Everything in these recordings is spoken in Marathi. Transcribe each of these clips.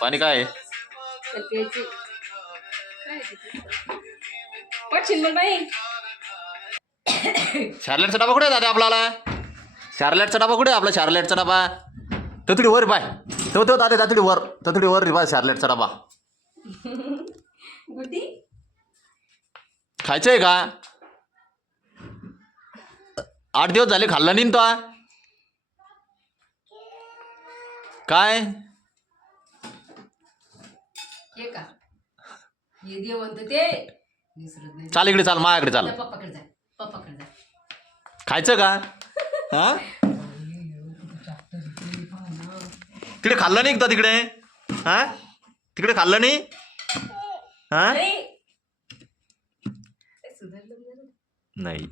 पाणी काय आहे? शार्लेटचा डबा कुठे आहे दादा आपल्याला? शार्लेटचा डबा कुठे आहे आपला? शार्लेटचा डबा तथडी वर बाय. तो दादा तथडी वर रे बाय. शार्लेटचा डबा खायचंय का? 8 दिवस झाले खाल्ला नाही तो. काय चाल इकडे, चाल माझ्याकडे चाल. खायचं का? हा तिकडे खाल्लं नाही का तिकडे? हा तिकडे खाल्लं नाही? हा नाही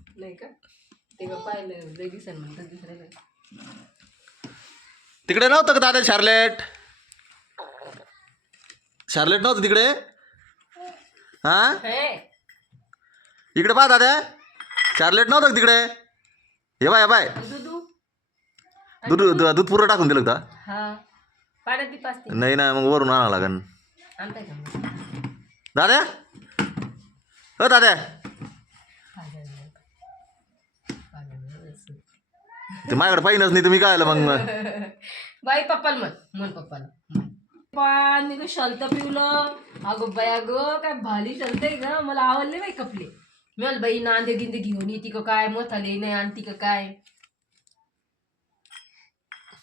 तिकडे नव्हतं का दादा शार्लेट? शार्लेट नव्हतं तिकडे? हा इकडे पहा दादा, शार्लेट नव्हतं का तिकडे? हे बाय बाय, दूध पुरं टाकून दिलं का? नाही ना, मग वरून आणावं लागेल दादा. हो दादा, ते माझ्याकडे पाहिजेच नाही, तुम्ही काय आलं मग? बाई पप्पाला म्हण पप्पाला पाणी शलत पिवलं. अगं बाई, अगं काय भाली शलतय ग. मला आवडले बाई कपडे. मी म्हणलं बाई नांदे गिंदे घेऊन येते का काय, मोथाले नाही आणती का काय,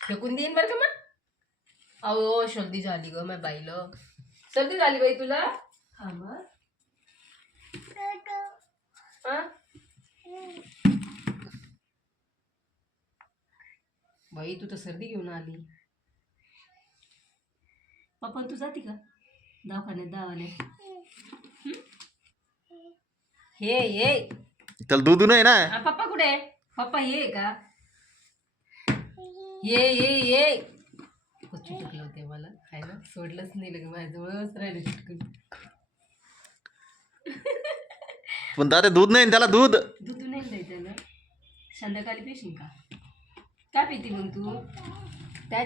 फेकून देईन बरं का मग. अहो सर्दी झाली ग माझ्या बाईला. सर्दी झाली बाई तुला? हा मग बाई तू तर सर्दी घेऊन आली. पप्पा तू जाते का दवाखान्यात दावाले? हे त्याला दूध नाही ना. पप्पा कुठे आहे? पप्पा ये का? ये चिटकलं होते मला, आहे ना, सोडलंच नाही लगे माझ्याजवळच राहिलं चिटकून. पण दादा दूध नाही त्याला. दूध नाही द्यायचं ना. संध्याकाळी पेशील का? काय पिती मग तू? काय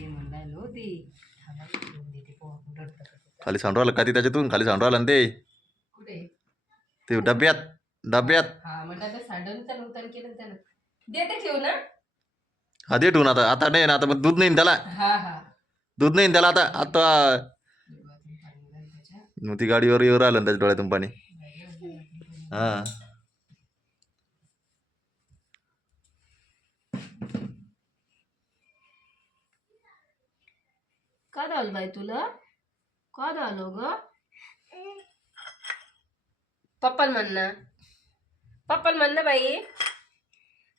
म्हणलं होती खाली सांडवायला का? ती त्याच्यातून खाली सांडवायला ना ते कुठे? ते डब्यात हा म्हणलं सांडवून त्याला उतार केलं त्याला देते ठेव ना. हा दे ठेवून. आता नाही ना, आता मग दूध नाही त्याला. दूध नाही त्याला आता मग ती गाडीवर येऊन आलं त्याच्या डोळ्यातून पाणी. हा का झालं बाई तुला? का झालं ग? पप्पाला म्हण ना बाई.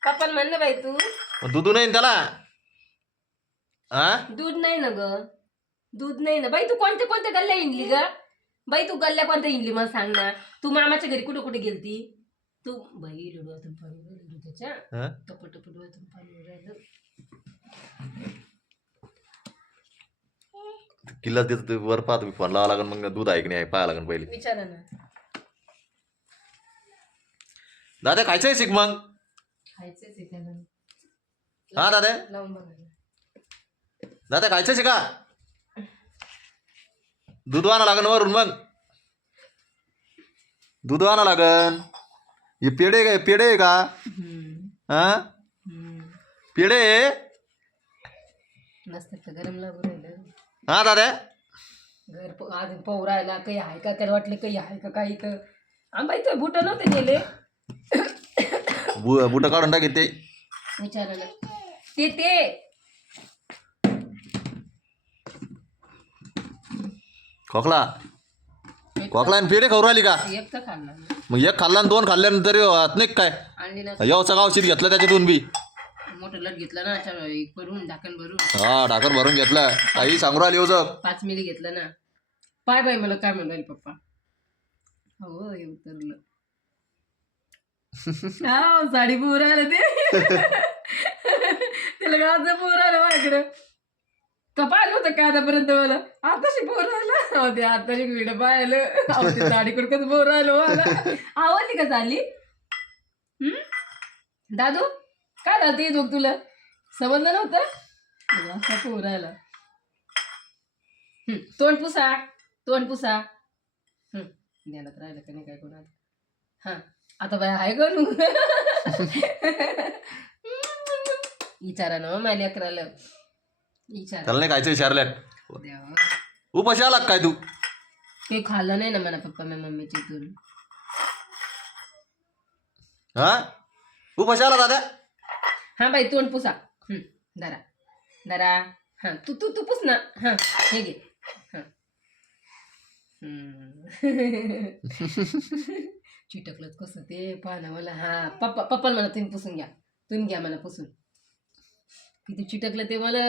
पप्पाला म्हण ना बाई तू. दूध नाही त्याला. हा दूध नाही ना ग. दूध नाही ना बाई. तू कोणत्या गल्ल्या हिंडली ग बाई? तू गल्ल्या कोणत्या हिंडली मला सांग ना. तू मामाच्या घरी कुठे गेलती तू? बाई डोळ्यातून पाणी राहिलं त्याच्या. टपट डोळ्यातून पाणी राहिलं. किल्ला देत वर पाहतो, फोन लावा लागेल मग. दूध आहे की नाही पाहा लागेल पहिले. विचारा ना. दादा खायचंय शिक मग. खायचंच त्याला. हा दादा, लावून बघा. दादा खायचंय शिका. दूध आणा लागन वरून. मग दूध आणा लागन. हे पेढे आहे का? हा पेढे मस्त गरम लागू राहिलं. हा दादा, घर अजून पाहू राहिला काही आहे का? त्याला वाटलं काही आहे का काही. तर आंबा इथं बुट नव्हते गेले. बुट काढून टाक ते. विचारा ना. ते खोकला आणि पेढे खाऊ राहिली का? एक तर खाल्ला मग एक खाल्ला आणि 2 खाल्ल्यानंतर नाही काय? आणली ना. यवचा गावशीत घेतलं त्याच्यातून बी. मोठं लट घेतलं ना भरून ढाकण भरून. हा ढाकण भरून घेतलं. काही सांगू राहिली हो. 5 मिली घेतलं ना. पाय बाई मला काय म्हणून राहील पप्पा. हो हे उतरलं. हा साडी पोर आलं ते. त्याला गावचं पोर आलं माझ्याकडं. तो पाहिलं होतं का आतापर्यंत मला? आताशी पोर आलं ते. आताशी व्हिडिओ पाहिलं. साडी कडकच पोर आलं मला. आवडली का झाली? दादू काय झालं ते दोघ तुला? संबंध नव्हता असा पोर आला. तोंड पुसा तोंड पुसा. ध्यानात राहिलं का नाही काय कोणाला. हा आता बाय हाय करू. विचारा ना माझ्या लेकराला विचारा. त्याला नाही खायचं शार्लेट. देवा. उपाशी आला का काय तू? ते खाल्लं नाही ना मला पप्पा मी मम्मीच्या इथून. हा उपाशी आला दादा. हा बाई तोंड पुसा. धरा धरा. हा तू तू तू पुस ना. हा हे घे. हा चिटकलंच कसं ते पाहा मला. हा पप्पा पप्पाला म्हणा तुम्ही पुसून घ्या. तुम्ही घ्या मला पुसून. किती चिटकलं ते मला.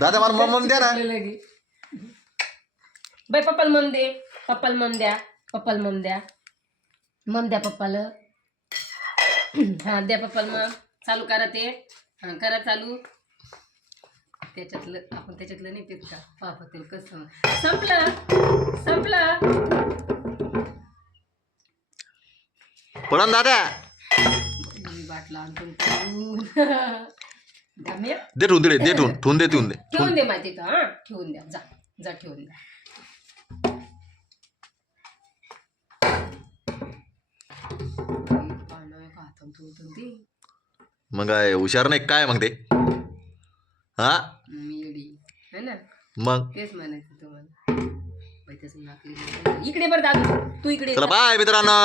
दादा मला मम द्या ना. लगे बाई पप्पाला मम दे. पप्पाला मम द्या. पप्पाला मम द्या. मम द्या पप्पाला. हा द्या पप्पाला मग. चालू करा ते. हा करा चालू. त्याच्यातलं आपण त्याच्यातलं नाही पित का पापा तेल कसं संपलं संपलं. पडन दादा. बाटला आणून दे ठेवून दे ठेवून दे ठेवून दे माहिती का. हा ठेवून द्या. जा जा ठेवून द्या. मग काय हुशार नाही काय मग ते. हा मी येडी है ना. मग तेच म्हणायचं तुम्हाला. इकडे बरं दादू तू इकडे. चला बाय मित्रांनो.